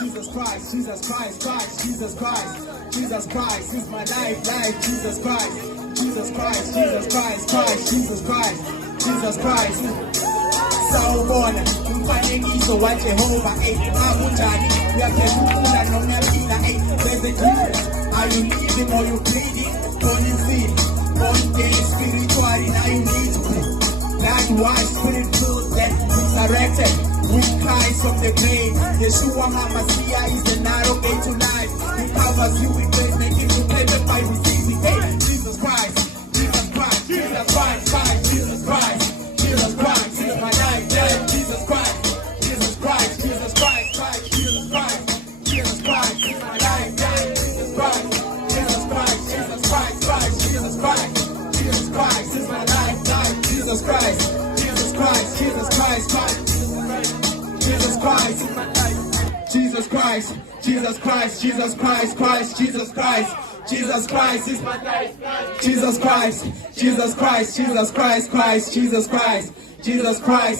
Jesus Christ, Jesus Christ, Christ, Jesus Christ, Jesus Christ is my life, life, Jesus Christ, Jesus Christ, Jesus Christ, Christ, Jesus Christ, Jesus Christ. Sawubona umfanekiso waJehova akunjani uyaphendula noma uyaphila there's a Jesus. Are you living or you bleeding? Born in sin, born dead spiritually, now you need to pray. That's why spirit filled that resurrected with Christ from the grave. Yeshua HaMashiach is the narrow gate to life. He covers you with grace, making you better by receiving. Hey, Jesus Christ, Jesus Christ, Jesus Christ, Christ, Jesus Christ, Jesus Christ, is my life, dead, Jesus Christ, Jesus Christ, Jesus Christ, Christ, Jesus Christ, Jesus Christ, is my life, dead, Jesus Christ, Jesus Christ, Jesus Christ, Christ, Jesus Christ, Jesus Christ, is my life, life, Jesus Christ, Jesus Christ, Jesus Christ, Christ, Jesus Christ, is my life, Jesus Christ, Jesus Christ, Jesus Christ, Christ, Jesus Christ. Jesus Christ is my life. Jesus Christ, Jesus Christ, Jesus Christ, Christ, Jesus Christ, Jesus Christ.